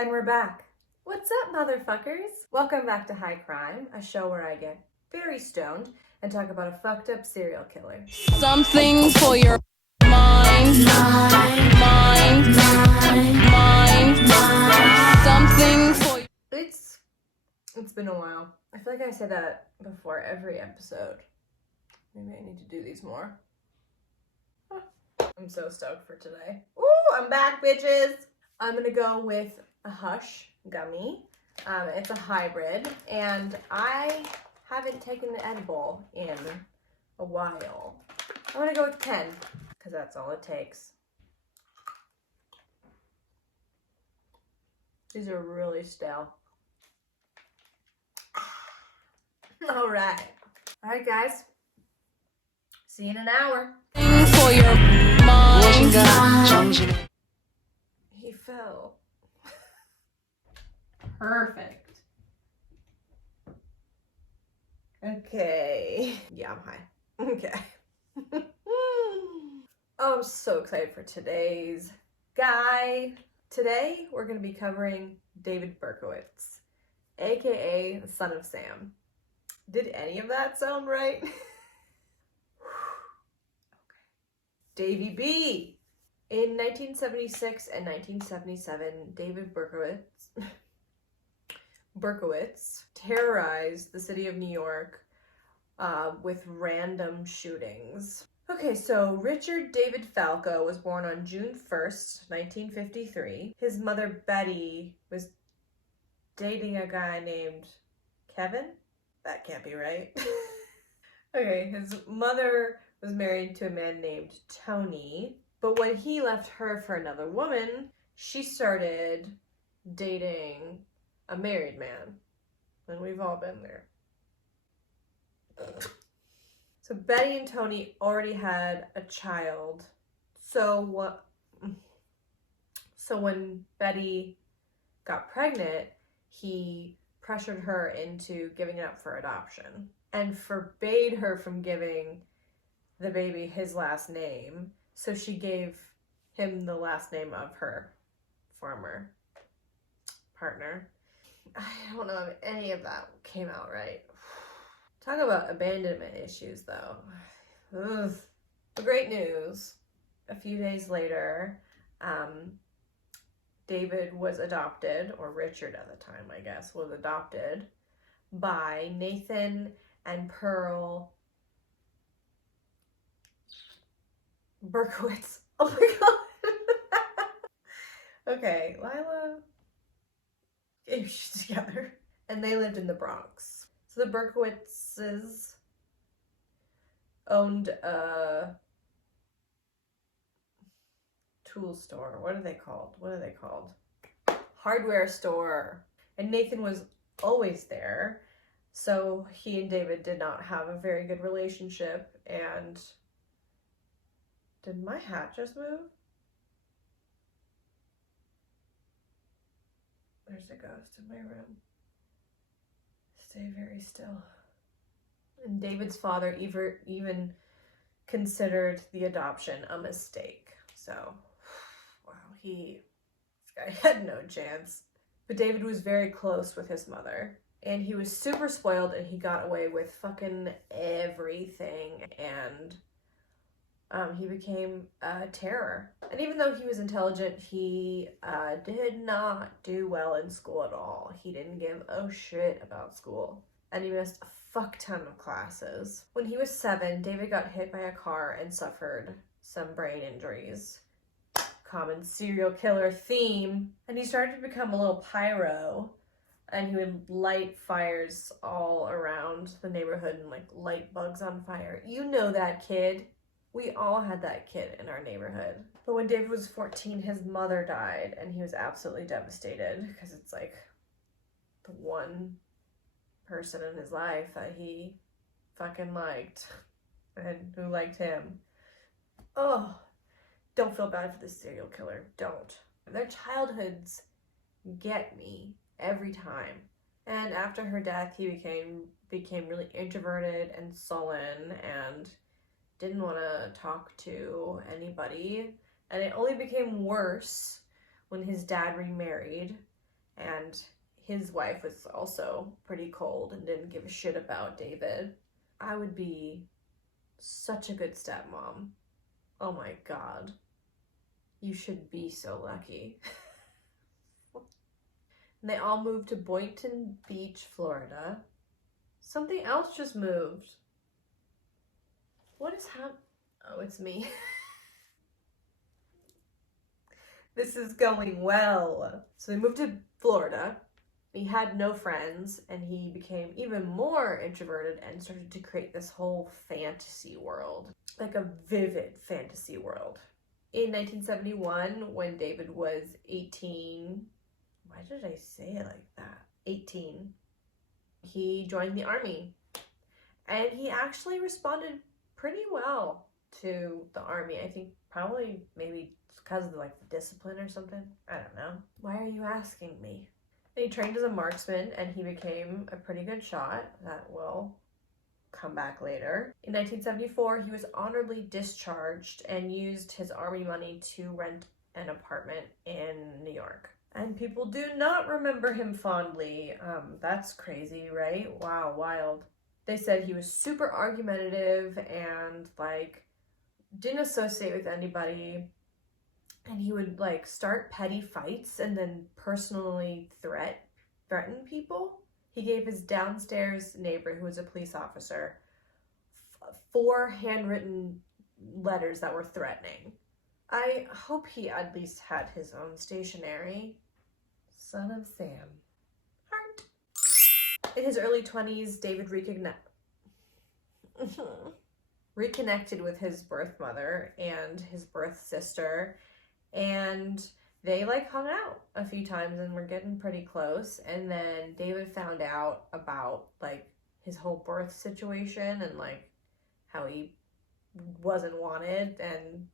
And we're back. What's up, motherfuckers? Welcome back to High Crime, a show where I get very stoned and talk about a fucked up serial killer. Something for your mind. Something for It's been a while. I feel like I say that before every episode. Maybe I need to do these more. I'm so stoked for today. Ooh, I'm back, bitches! I'm gonna go with a Hush gummy. It's a hybrid, and I haven't taken an edible in a while. I'm gonna go with 10, because that's all it takes. These are really stale. Alright, guys. See you in an hour. for your mind. He fell. Perfect. Okay. Yeah, I'm high. Okay. Oh, I'm so excited for today's guy. Today, we're going to be covering David Berkowitz, aka the son of Sam. Did any of that sound right? Davy B. In 1976 and 1977, David Berkowitz terrorized the city of New York with random shootings. Okay, so Richard David Falco was born on June 1st, 1953. His mother, Betty, was dating a guy named Kevin? That can't be right. Okay, his mother was married to a man named Tony, but when he left her for another woman, she started dating a married man. And we've all been there. So Betty and Tony already had a child. So when Betty got pregnant, he pressured her into giving it up for adoption and forbade her from giving the baby his last name. So she gave him the last name of her former partner. I don't know if any of that came out right. Talk about abandonment issues, though. Ugh. Great news. A few days later, David was adopted, or Richard at the time, I guess, was adopted by Nathan and Pearl Berkowitz. Oh my god. Okay, Lila gave shit together. And they lived in the Bronx. So the Berkowitzes owned a tool store. What are they called? Hardware store. And Nathan was always there. So he and David did not have a very good relationship. And did my hat just move? There's a ghost in my room. Stay very still. And David's father even considered the adoption a mistake. So, wow, this guy had no chance. But David was very close with his mother. And he was super spoiled, and he got away with fucking everything. And he became a terror. And even though he was intelligent, he did not do well in school at all. He didn't give a shit about school. And he missed a fuck ton of classes. When he was 7, David got hit by a car and suffered some brain injuries. Common serial killer theme. And he started to become a little pyro. And he would light fires all around the neighborhood and like light bugs on fire. You know that kid. We all had that kid in our neighborhood. But when David was 14, his mother died, and he was absolutely devastated because it's like the one person in his life that he fucking liked and who liked him. Oh, don't feel bad for this serial killer. Don't. Their childhoods get me every time. And after her death, he became really introverted and sullen and didn't want to talk to anybody. And it only became worse when his dad remarried and his wife was also pretty cold and didn't give a shit about David. I would be such a good stepmom. Oh my God. You should be so lucky. And they all moved to Boynton Beach, Florida. Something else just moved. What is happening? Oh, it's me. This is going well. So they moved to Florida. He had no friends, and he became even more introverted and started to create this whole fantasy world, like a vivid fantasy world. In 1971, when David was 18, why did I say it like that? 18, he joined the army, and he actually responded pretty well to the army. I think probably maybe because of like the discipline or something. I don't know. Why are you asking me? And he trained as a marksman, and he became a pretty good shot. That will come back later. In 1974, he was honorably discharged and used his army money to rent an apartment in New York. And people do not remember him fondly. That's crazy, right? Wow, wild. They said he was super argumentative and like didn't associate with anybody. And he would like start petty fights and then personally threaten people. He gave his downstairs neighbor, who was a police officer, 4 handwritten letters that were threatening. I hope he at least had his own stationery. Son of Sam. Heart. In his early 20s, David reconnected with his birth mother and his birth sister, and they like hung out a few times and were getting pretty close. And then David found out about like his whole birth situation and like how he wasn't wanted, and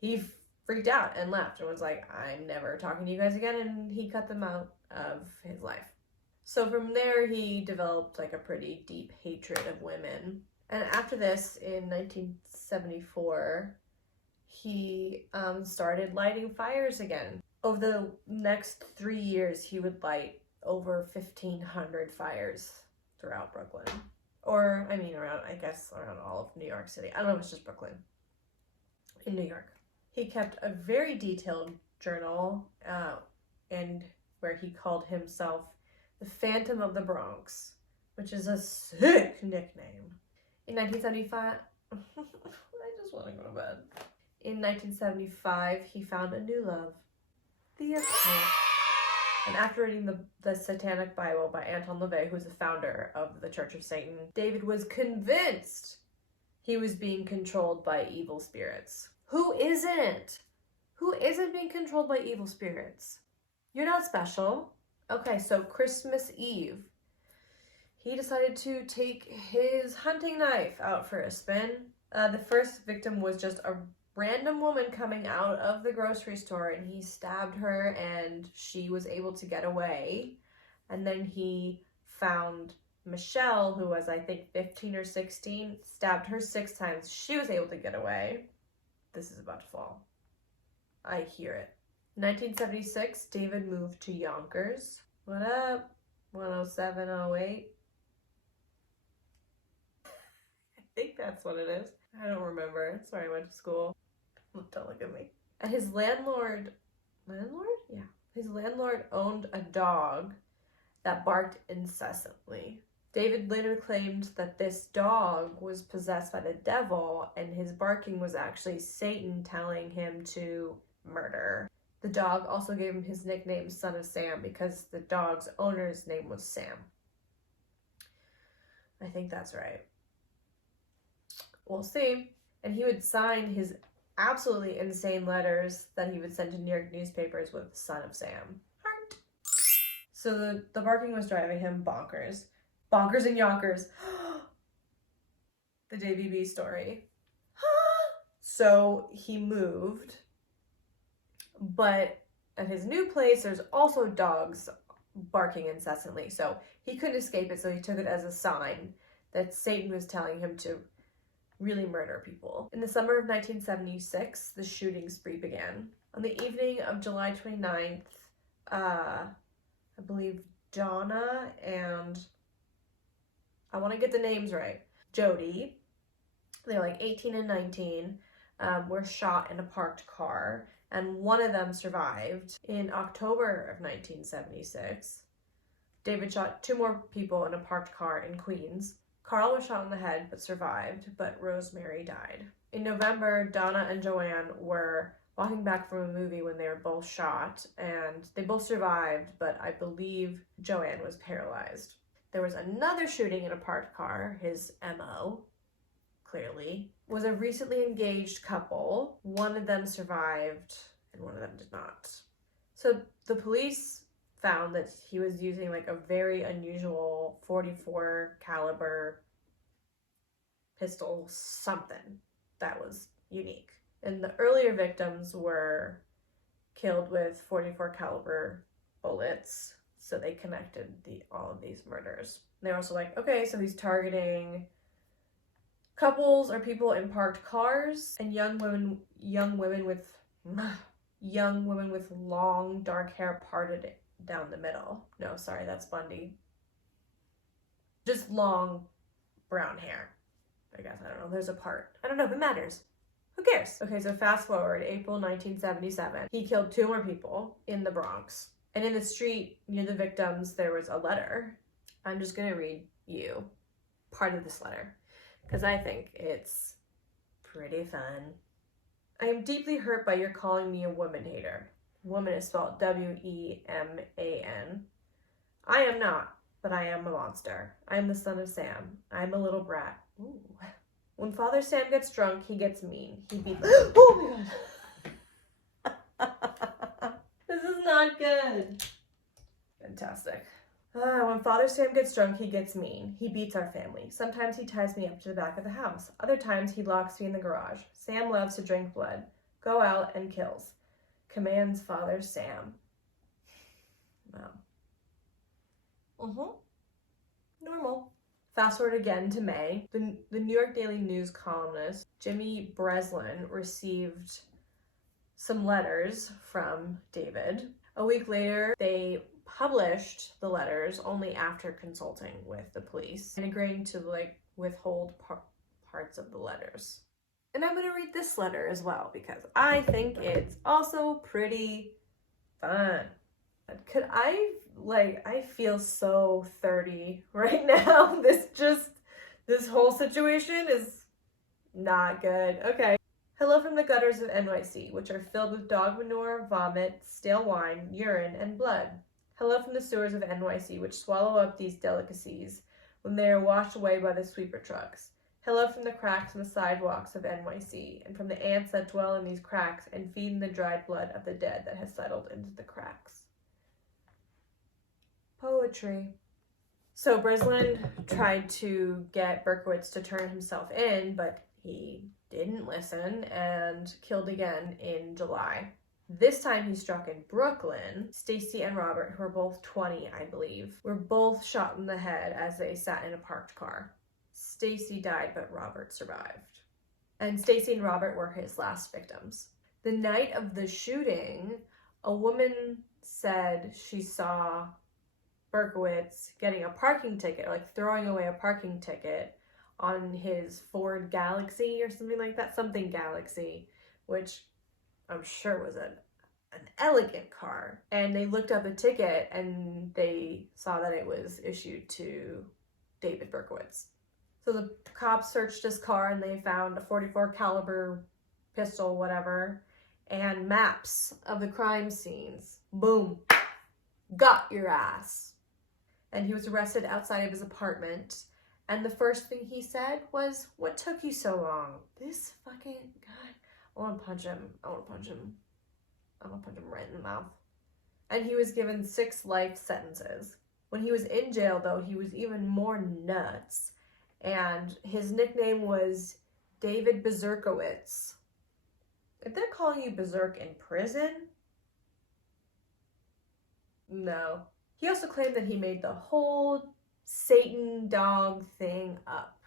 he freaked out and left and was like, I'm never talking to you guys again, and he cut them out of his life. So from there he developed like a pretty deep hatred of women. And after this, in 1974, he started lighting fires again. Over the next 3 years, he would light over 1,500 fires throughout Brooklyn. Or, I mean, around all of New York City. I don't know if it's just Brooklyn. In New York. He kept a very detailed journal, and where he called himself the Phantom of the Bronx, which is a sick nickname. In 1975, I just want to go to bed. In 1975, he found a new love, the occult. And after reading the Satanic Bible by Anton LaVey, who was the founder of the Church of Satan, David was convinced he was being controlled by evil spirits. Who isn't? Who isn't being controlled by evil spirits? You're not special. Okay, so Christmas Eve, he decided to take his hunting knife out for a spin. The first victim was just a random woman coming out of the grocery store, and he stabbed her and she was able to get away. And then he found Michelle, who was I think 15 or 16, stabbed her 6 times. She was able to get away. This is about to fall. I hear it. 1976, David moved to Yonkers. What up? 10708. I think that's what it is. I don't remember. Sorry, I went to school. Don't look at me. And his landlord? Yeah. His landlord owned a dog that barked incessantly. David later claimed that this dog was possessed by the devil, and his barking was actually Satan telling him to murder. The dog also gave him his nickname Son of Sam because the dog's owner's name was Sam. I think that's right. We'll see. And he would sign his absolutely insane letters that he would send to New York newspapers with Son of Sam. Heart. So the barking was driving him bonkers. Bonkers and Yonkers. The JVB story. So he moved, but at his new place, there's also dogs barking incessantly. So he couldn't escape it, so he took it as a sign that Satan was telling him to really murder people. In the summer of 1976, the shooting spree began. On the evening of July 29th, I believe Donna and, I want to get the names right, Jody, they're like 18 and 19, were shot in a parked car, and one of them survived. In October of 1976, David shot 2 more people in a parked car in Queens. Carl was shot in the head but survived, but Rosemary died. In November, Donna and Joanne were walking back from a movie when they were both shot, and they both survived, but I believe Joanne was paralyzed. There was another shooting in a parked car. His MO, clearly, was a recently engaged couple. One of them survived and one of them did not. So the police found that he was using like a very unusual 44 caliber pistol, something that was unique. And the earlier victims were killed with 44 caliber bullets, so they connected all of these murders. They were also like, okay, so he's targeting couples or people in parked cars and young women with long dark hair parted down the middle. No, sorry, that's Bundy. Just long brown hair. I guess, I don't know, there's a part. I don't know if it matters. Who cares? Okay, so fast forward, April 1977. He killed 2 more people in the Bronx. And in the street near the victims, there was a letter. I'm just gonna read you part of this letter, because I think it's pretty fun. I am deeply hurt by your calling me a woman hater. Woman is spelled W-E-M-A-N. I am not, but I am a monster. I am the son of Sam. I am a little brat. Ooh. When Father Sam gets drunk, he gets mean. He beats... Oh my god. This is not good. Fantastic. When Father Sam gets drunk, he gets mean. He beats our family. Sometimes he ties me up to the back of the house. Other times he locks me in the garage. Sam loves to drink blood. Go out and kills. Commands Father Sam. Wow. Normal. Fast forward again to May. The New York Daily News columnist Jimmy Breslin received some letters from David. A week later, they published the letters only after consulting with the police and agreeing to withhold parts of the letters. And I'm going to read this letter as well because I think it's also pretty fun. I feel so 30 right now. This whole situation is not good. Okay. Hello from the gutters of NYC, which are filled with dog manure, vomit, stale wine, urine, and blood. Hello from the sewers of NYC, which swallow up these delicacies when they are washed away by the sweeper trucks. Hello from the cracks in the sidewalks of NYC, and from the ants that dwell in these cracks and feed in the dried blood of the dead that has settled into the cracks. Poetry. So Breslin tried to get Berkowitz to turn himself in, but he didn't listen and killed again in July. This time he struck in Brooklyn. Stacy and Robert, who were both 20, I believe, were both shot in the head as they sat in a parked car. Stacy died, but Robert survived. And Stacy and Robert were his last victims. The night of the shooting, a woman said she saw Berkowitz getting a parking ticket, throwing away a parking ticket on his Ford Galaxy or something like that. Something Galaxy, which I'm sure was an elegant car. And they looked up the ticket and they saw that it was issued to David Berkowitz. So the cops searched his car and they found a 44 caliber pistol, whatever, and maps of the crime scenes. Boom. Got your ass. And he was arrested outside of his apartment. And the first thing he said was, "What took you so long?" This fucking guy. I want to punch him. I want to punch him right in the mouth. And he was given 6 life sentences. When he was in jail, though, he was even more nuts. And his nickname was David Berkowitz. If they're calling you Berserk in prison, no. He also claimed that he made the whole Satan dog thing up.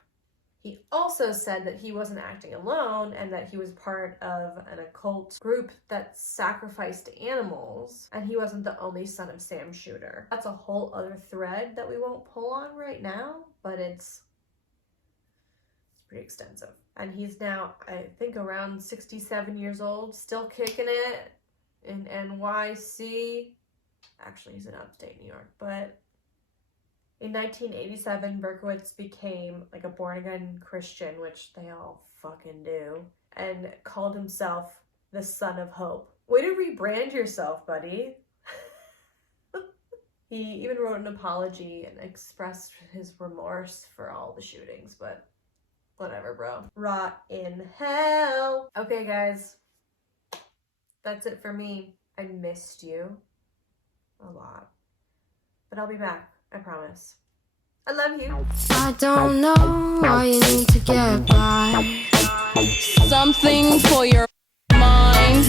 He also said that he wasn't acting alone and that he was part of an occult group that sacrificed animals, and he wasn't the only son of Sam Shooter. That's a whole other thread that we won't pull on right now, but it's pretty extensive. And he's now, I think, around 67 years old, still kicking it in NYC. Actually, he's in upstate New York, but in 1987, Berkowitz became like a born-again Christian, which they all fucking do, and called himself the Son of Hope. Way to rebrand yourself, buddy. He even wrote an apology and expressed his remorse for all the shootings, but whatever, bro. Rot in hell. Okay, guys. That's it for me. I missed you a lot. But I'll be back. I promise. I love you. I don't know why you need to get by. Something for your mind.